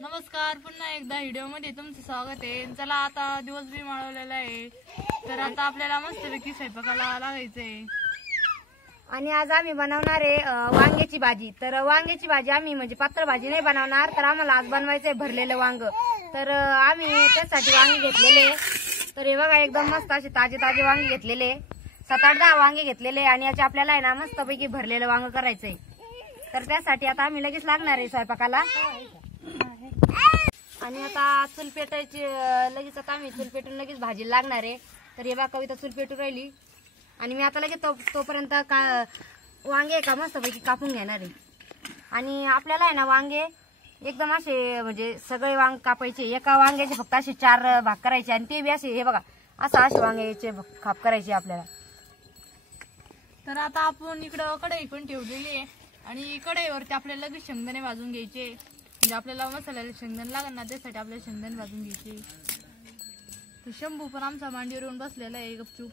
नमस्कार, पुन्हा एकदा व्हिडिओ मध्ये तुमचं स्वागत आहे। चला आता दिवस बी माळवलेला आहे, तर आता आपल्याला मस्तपैकी स्वयंपाकाला लागायचंय। आणि आज आम्ही बनवणार आहे वांग्याची भाजी। तर वांग्याची भाजी आम्ही म्हणजे पातळ भाजी नाही बनवणार, तर आम्हाला आज बनवायचंय भरलेलं वांग। तर आम्ही त्यासाठी वांगे घेतलेले, तर हे बघा एकदम मस्त असे ताजे ताजे वांगे घेतलेले, 7-8-10 वांगे घेतलेले आणि याचे आपल्याला आहे ना मस्तपैकी भरलेलं वांग करायचंय। तर त्यासाठी आता आम्ही लगेच लागणार आहे स्वयंपाकाला। आणि आता चूल पेटायची लगेच, आता आम्ही चूल पेटून लगेच भाजी लागणार आहे। तर हे बघा कविता चूल पेटून राहिली आणि मी आता लगेच तोपर्यंत वांगे का मस्तपैकी कापून घेणार आहे। आणि आपल्याला आहे ना वांगे एकदम असे म्हणजे सगळे वांग कापायचे, एका वांग्याचे फक्त असे 4 भाग करायचे आणि ते बी असे हे बघा असे वांग्याचे खाप करायचे आपल्याला। तर आता आपण इकडं कढई पण ठेवलेली आहे आणि कढईवरती आपल्याला लगेच शेंगदाणे भाजून घ्यायचे, म्हणजे आपल्याला मसाल्याला शेंगदाणे लागणार ना, त्यासाठी आपल्याला शेंगदाणे भाजून घ्यायचे। तर शंभू पण आमचा मांडीवर येऊन बसलेला आहे गपचूप।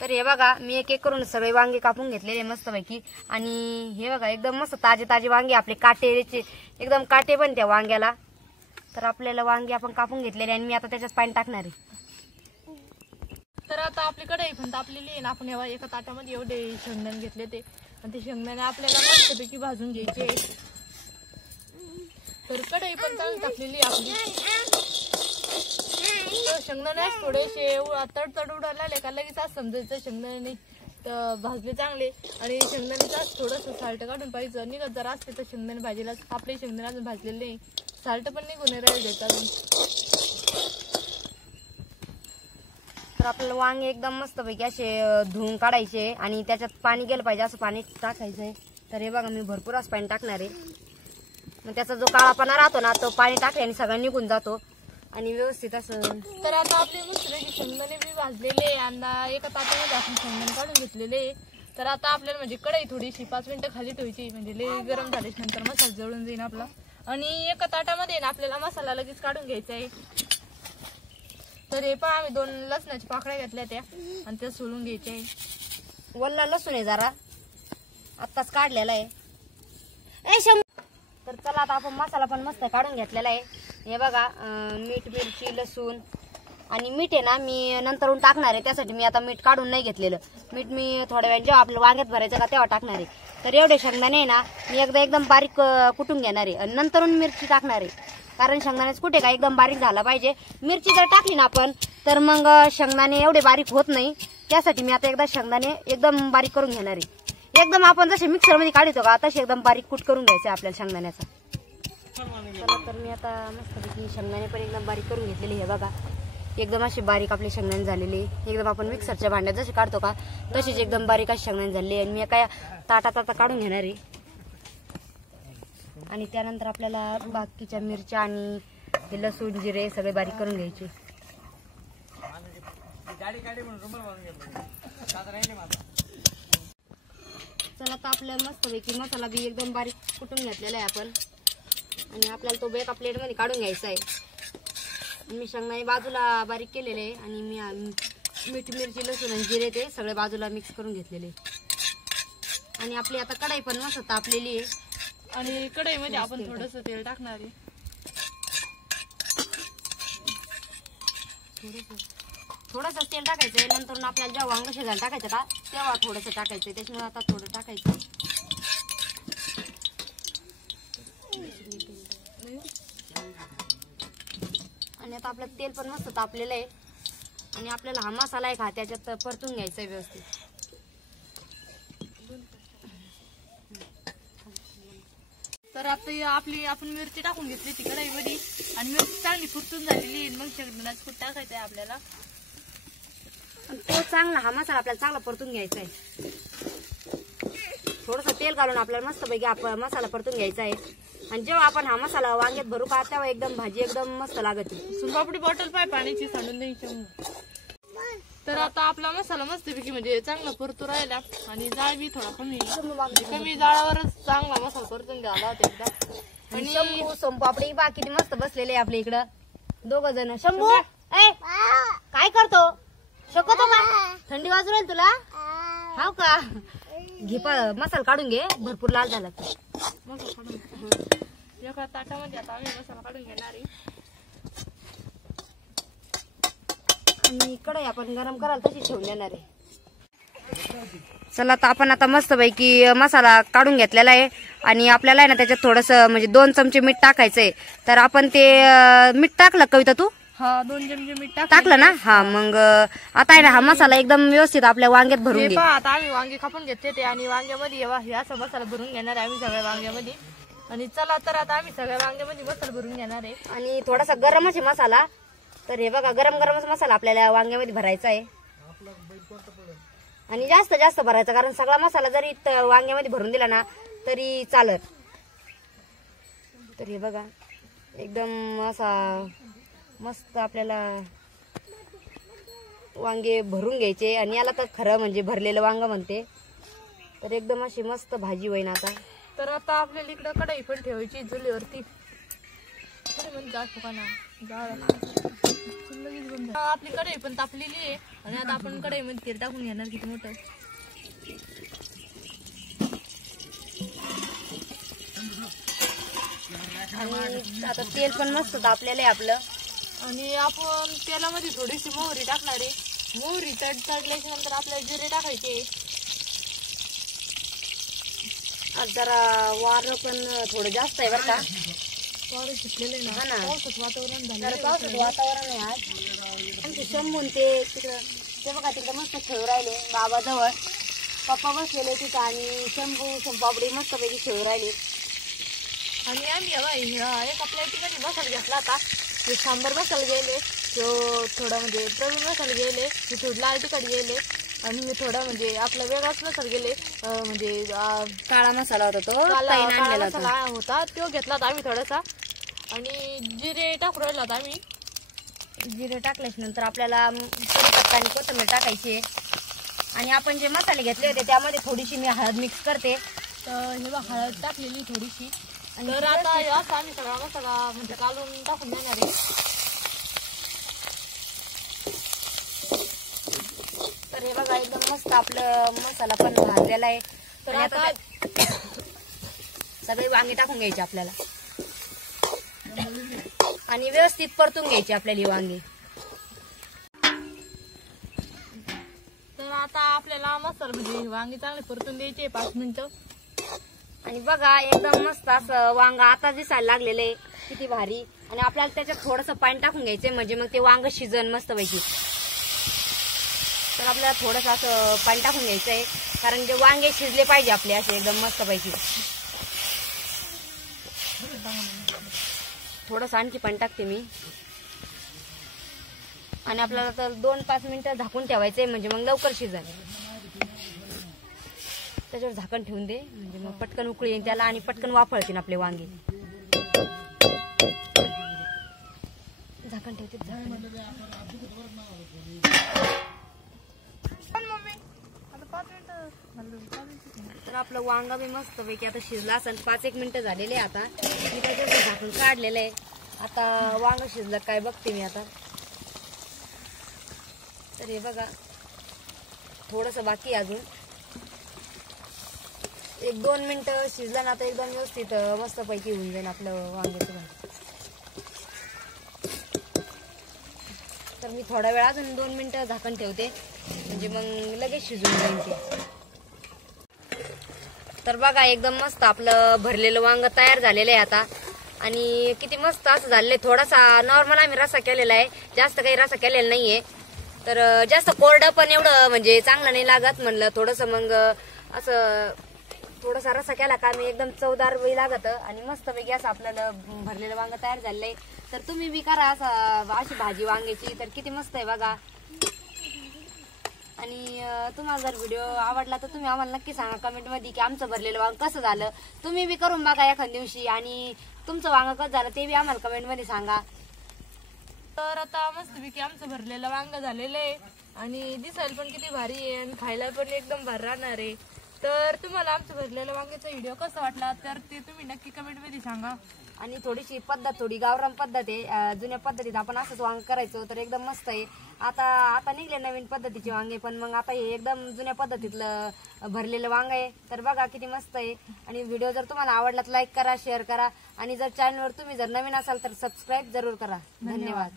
तर हे बघा मी एक एक करून सगळे वांगे कापून घेतलेले मस्तपैकी। आणि हे बघा एकदम मस्त ताजे ताजे वांगे, आपले काटेचे एकदम काटे पण त्या वांग्याला। तर आपल्याला वांगे आपण कापून घेतलेले आणि मी आता त्याच्यात पाणी टाकणार आहे। तर आता आपली कढई पण तापलेली आहे ना, आपण एका ताटामध्ये एवढे शेंगदाणे घेतले ते, आणि ते शेंगदाणे आपल्याला मस्तपैकी भाजून घ्यायचे। तर कढई पण चांगली टाकलेली आपली। तर शेंगदाणे थोडेसे तडतड उडायला लागले का लगेच आज समजायचं शेंगदाणे तर भाजले चांगले, आणि शेंगदाण्याचं थोडंसं साल्ट काढून पाहिजे, निघत जर असते तर शेंगदाणे भाजीला आपले शेंगदाणे अजून भाजलेले साल्ट पण निघून राहिले अजून। तर आपल्याला वांगे एकदम मस्तपैकी असे धुवून काढायचे आणि त्याच्यात पाणी गेलं पाहिजे असं पाणी टाकायचंय। तर हे बघा मी भरपूर असं पाणी टाकणार आहे, मग त्याचा जो काळापणा राहतो ना तो पाणी टाकल्याने सगळं निघून जातो आणि व्यवस्थित असं। तर आता आपले मस्तपैकी शेंगदाणे बी भाजलेले आणि एका ताटामध्ये आपण शेंगदाणे काढून घेतलेले। तर आता आपल्याला म्हणजे कढई थोडीशी 5 मिनिटं खाली ठेवायची, म्हणजे लई गरम झाल्याच्या नंतर मसाला जळून जाईल आपला। आणि एका ताटामध्ये ना आपल्याला मसाला लगेच काढून घ्यायचा आहे। तर हे पण आम्ही 2 लसणाच्या पाकळ्या घेतल्या त्या आणि त्या सोलून घ्यायच्या आहे। वल्ला लसूण आहे जरा आत्ताच काढलेला आहे। तर चला आता आपण मसाला पण मस्त काढून घेतलेला आहे। हे बघा मीठ, मिरची, लसूण आणि मीठ आहे ना मी नंतरून टाकणार आहे, त्यासाठी मी आता मीठ काढून नाही घेतलेलं। मीठ मी थोड्या वेळ जेव्हा आपलं वांग्यात भरायचं का तेव्हा टाकणार आहे। तर एवढे शेंगदाणे आहे ना मी एकदम बारीक कुटून घेणार आहे आणि नंतरून मिरची टाकणार आहे, कारण शेंगदाण्याच कुठे का एकदम बारीक झाला पाहिजे। मिरची जर टाकली ना आपण तर मग शेंगदाणे एवढे बारीक होत नाही, त्यासाठी मी आता एकदा शेंगदाणे एकदम बारीक करून घेणार आहे। एकदम आपण जसे मिक्सर मध्ये काढतो का तसे एकदम बारीक कूट करून घ्यायचं आपल्याला शेंगदाण्याचा। चला तर मी आता मस्तपैकी शेंगदाणे पण एकदम बारीक करून घेतलेले, हे बघा एकदम असे बारीक आपले शेंगदाणे झालेले, एकदम आपण मिक्सरच्या भांड्यात जसे काढतो का तसेच एकदम बारीक असे शेंगदाणे झाले। आणि मी काय ताटा काढून घेणार आहे आणि त्यानंतर आपल्याला बाकीच्या मिरच्या आणि हे लसूण जिरे सगळे बारीक करून घ्यायचे। चला तर आपल्या मस्तपैकी मसाला बी एकदम बारीक कुटून घेतलेला आहे आपण, आणि आपल्याला तो एका प्लेट मध्ये काढून घ्यायचा आहे। मी शेंगदाणे बाजूला बारीक केलेले आहे आणि मी मीठ, मिरची, लसूण आणि जिरे ते सगळे बाजूला मिक्स करून घेतलेले। आणि आपली आता कढई पण मस्त तापलेली आहे आणि कढईमध्ये आपण थोडंसं तेल टाकणार आहे। थोडंसं तेल टाकायचंय, नंतर आपल्याला जेव्हा वांग शिजायला टाकायचं का तेव्हा थोडंसं टाकायचंय, त्याच्यामुळे आता थोडं टाकायचं। आणि आता आपलं तेल पण मस्त तापलेलं आहे आणि आपल्याला हा मसाला आहे का त्याच्यात परतून घ्यायचा आहे व्यवस्थित। तर आता आपली आपण मिरची टाकून घेतली ती कढईमध्ये आणि मिरची चांगली फुटून झालेली, मग शेंगदाण्याचं कूट टाकायचं आहे आपल्याला। तो चांगला हा मसाला आपल्याला चांगला परतून घ्यायचा आहे, थोडंसं तेल घालून आपल्याला मस्तपैकी आपण मसाला परतून घ्यायचा आहे। आणि जेव्हा आपण हा मसाला वांग्यात भरू का तेव्हा एकदम भाजी एकदम मस्त लागते। सुंबापुडी बॉटल पाय पाण्याची सांडून द्यायची। तर आता आपला मसाला मस्तपैकी म्हणजे चांगला परतू राहिला आणि जाळ बी थोडा कमी जाळावरच चांगला मसाला परतून द्यावा होता एकदा। आणि शंभू सोनपापडी बाकी मस्त बसलेले आपल्या इकडं 2 जण। शंभू काय करतो, शकतो का? थंडी वाजू राहील तुला? हाव का? घे मसाला काढून घे, भरपूर लाल झाला तर। एका ताटामध्ये आता आम्ही मसाला काढून घेणार आहे. आणि कढई आपण गरम करायला तशी ठेवून देणार आहे. चला आता आपण आता मस्तपैकी मसाला काढून घेतलेला आहे आणि आपल्याला आहे ना त्याच्यात थोडंसं म्हणजे 2 चमचे मीठ टाकायचंय. तर आपण ते मीठ टाकलं कविता तू? हा 2 चमचे मीठ टाकलं ना. हा मग आता आहे ना हा मसाला एकदम व्यवस्थित आपल्या वांग्यात भरून घे. आता आम्ही वांगे कापून घेतले ते आणि वांग्यामध्ये हे असा मसाला भरून घेणार आहे आम्ही सगळ्या वांग्यामध्ये. आणि चला तर आता आम्ही सगळ्या वांग्यामध्ये मसाला भरून घेणार आहे. आणि थोडासा गरमच आहे मसाला. तर हे बघा गरमच मसाला आपल्याला वांग्यामध्ये भरायचा आहे आणि जास्त भरायचा, कारण सगळा मसाला जरी वांग्यामध्ये भरून दिला ना तरी चालत. तर हे बघा एकदम असा मस्त आपल्याला वांगे भरून घ्यायचे आणि याला तर खरं म्हणजे भरलेलं वांग म्हणते. तर एकदम अशी मस्त भाजी होईन आता. तर आता आपल्याला इकडं कढई पण ठेवायची चुलीवरती. आपली कढई पण तापलेली आहे आणि आता आपण कढईमध्ये तेल टाकून घेणार किती मोठं. आणि आता तेल पण मस्त तापलेलं आहे आपलं. आणि आपण तेलामध्ये थोडीशी मोहरी टाकणार आहे. मोहरी तडल्याच्या नंतर आपल्याला जिरे टाकायचे. आज जरा वारं पण थोडं जास्त आहे बरं का. वारं सुटलेलं आहे हा ना. ना. पावसाचं वातावरण झालं. जरा पावसाचं वातावरण आहे आज. आमचे शंभून ते तिकडं ते बघा तिकडं मस्त खेळू राहिले बाबा जवळ. पप्पा बसलेले तिथं आणि शंभू शंपापडी मस्त पैकी खेळू राहिले. आणि आम्ही एका प्लेटीमध्ये मसाला घेतला आता. ते सांबर मसाला गेले, तो थोडा म्हणजे प्रवीण मसाला गेले, ते थोडं लाल तिखट गेले आणि थोडा म्हणजे आपला वेगळाच मसाला गेले. म्हणजे काळा मसाला होता तो काळा मसाला होता तो घेतला होता आम्ही थोडासा. आणि जिरे टाकून राहिला होता आम्ही. जिरे टाकल्याच्या नंतर आपल्याला कढीपत्ता आणि कोथिंबीर टाकायची. आणि आपण जे मसाले घेतले होते त्यामध्ये थोडीशी मी हळद मिक्स करते. तर हे हळद टाकलेली थोडीशी. तर आता असा आम्ही सगळा मसाला म्हणजे काढून टाकून देणार आहे. तर हे बघा एकदम मस्त आपलं मसाला पण भाजलेला आहे. तर आता सगळे वांगे टाकून घ्यायचे आपल्याला आणि व्यवस्थित परतून घ्यायची आपल्याला ही वांगी. तर आता आपल्याला मसाला म्हणजे वांगे चांगले परतून द्यायचे 5 मिनिटं. आणि बघा एकदम मस्त असं वांग आता दिसायला लागलेलं आहे किती भारी. आणि आपल्याला त्याच्यात थोडंसं पाणी टाकून घ्यायचंय म्हणजे मग ते वांग शिजन मस्त पैकी. तर आपल्याला थोडंसं असं पाणी टाकून घ्यायचंय कारण जे वांगे शिजले पाहिजे आपले असे एकदम मस्त पैकी. थोडंसं आणखी पाणी टाकते मी. आणि आपल्याला तर 2-5 मिनिटं झाकून ठेवायचंय म्हणजे मग लवकर शिजन. त्याच्यावर झाकण ठेवून दे म्हणजे मग पटकन उकळी येईल त्याला आणि पटकन वाफळतील आपले वांगे. झाकण ठेवते. तर आपलं वांगा बी मस्त पैकी आता शिजला असेल. 5-1 मिनिटं झालेले आता. मी त्याच्यावर झाकण काढलेलं आहे. आता वांग शिजलं काय बघते मी आता. तर हे बघा थोडंसं बाकी अजून 1-2 मिनिटं शिजलं ना आता एकदम व्यवस्थित मस्त पैकी होऊन जाईल आपलं वांग्याचं भाजी. तर मी थोडा वेळ अजून 2 मिनिटं झाकण ठेवते म्हणजे मग लगेच शिजून जाईल ते. तर बघा एकदम मस्त आपलं भरलेलं वांग तयार झालेलं आहे आता. आणि किती मस्त असं झालेलं आहे. थोडासा नॉर्मल आम्ही रस्सा केलेला आहे, जास्त काही रस्सा केलेला नाहीये. तर जास्त कोरडं पण एवढं म्हणजे चांगलं नाही लागत म्हणलं थोडंसं मग असं थोडासा रस्सा केला का मी एकदम चवदार वेळी लागत. आणि मस्त पैकी असं आपल्याला भरलेलं वांग तयार झालंय. तर तुम्ही बी करा अशी भाजी वांग्याची. तर किती मस्त आहे बघा. आणि तुम्हाला जर व्हिडिओ आवडला तर तुम्ही आम्हाला नक्की सांगा कमेंट मध्ये की आमचं भरलेलं वांग कसं झालं. तुम्ही बी करून बघा एखाद दिवशी आणि तुमचं वांग कसं झालं ते बी आम्हाला कमेंट मध्ये सांगा. तर आता मस्तपैकी आमचं भरलेलं वांग झालेलं आहे आणि दिसायला पण किती भारी आहे आणि खायला पण एकदम भारी राहणार आहे. तर तुम्हाला आमचं भरलेलं वांग्याचा व्हिडिओ कसा वाटला तर ते तुम्ही नक्की कमेंट मध्ये सांगा. आणि थोडीशी पद्धत थोडी गावरान पद्धत आहे. जुन्या पद्धतीत आपण असंच वांग करायचो तर एकदम मस्त आहे. आता निघले नवीन पद्धतीचे वांगे, पण मग आता हे एकदम जुन्या पद्धतीतलं भरलेलं वांग आहे. तर बघा किती मस्त आहे. आणि व्हिडिओ जर तुम्हाला आवडला तर लाईक करा, शेअर करा आणि जर चॅनलवर तुम्ही जर नवीन असाल तर सबस्क्राईब जरूर करा. धन्यवाद.